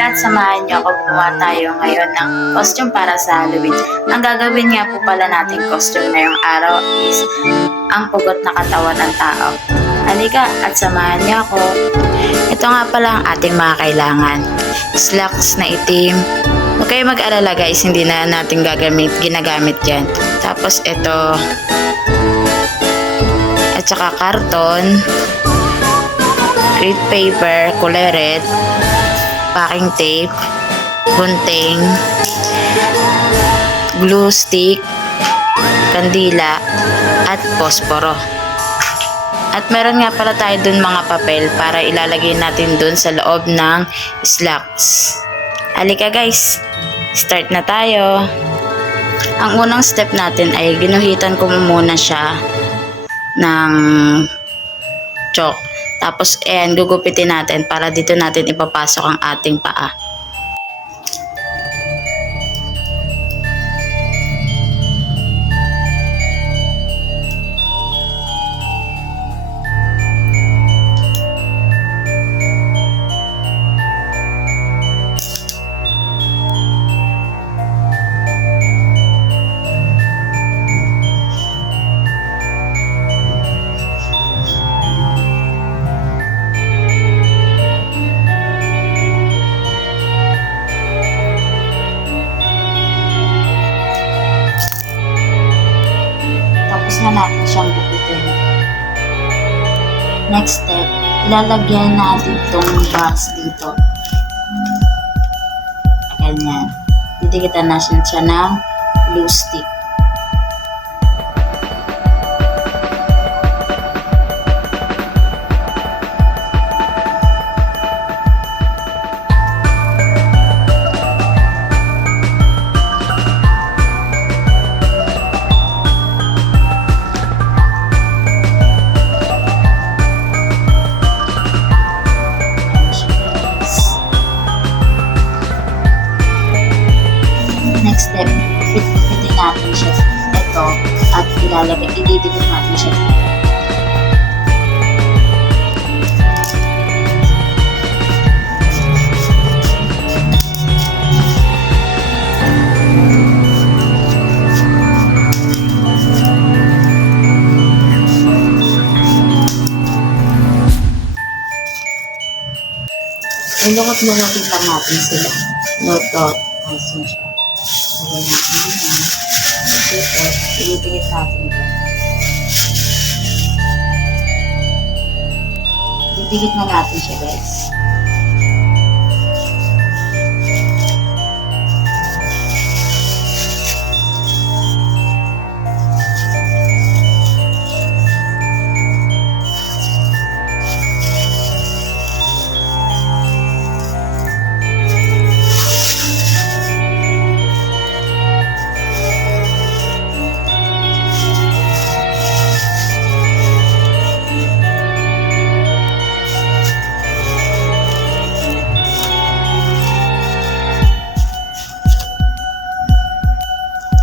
Halika at samahan niyo ako gumawa tayo ngayon ng costume para sa Halloween. Ang gagawin nga po pala nating costume ngayong araw is ang pugot na katawan ng tao. Halika at samahan niyo ako. Ito nga pala ang ating mga kailangan. Slacks na itim. Huwag kayo mag-alala guys, hindi na natin ginagamit yan. Tapos ito. At saka karton. Grit paper, kulay red. Packing tape, gunting, glue stick, kandila, at posporo. At meron nga pala tayo dun mga papel para ilalagay natin dun sa loob ng slacks. Halika guys, start na tayo. Ang unang step natin ay ginuhitan ko muna siya ng chalk. Tapos, gugupitin natin para dito natin ipapasok ang ating paa. Na natin siyang gupitin. Next step, ilalagyan natin itong box dito. Ganyan. Didikitan natin siya ng glue stick. Next step, pitin natin siya ito at ididikit natin siya. Ilukot-lukotin lang natin sila. Lutot. Ayos mo siya. Lagyan natin din. Ito, ilipigit natin ito. Didikit na natin siya guys.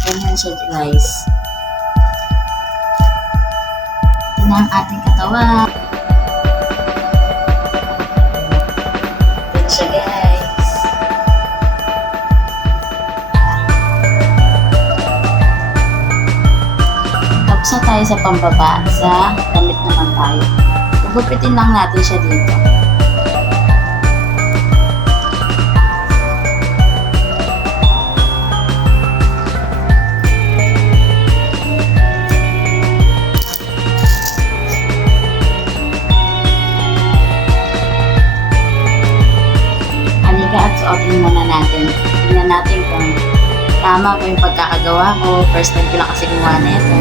Ganyan siya guys. Ito na ang ating katawan. Ito na siya guys. Tapos na tayo sa pambaba. Sa damit naman tayo. Gugupitin lang natin siya dito. At suotin muna natin. Tingnan natin kung tama po yung pagkakagawa ko. First time ko lang kasi gumawa na ito.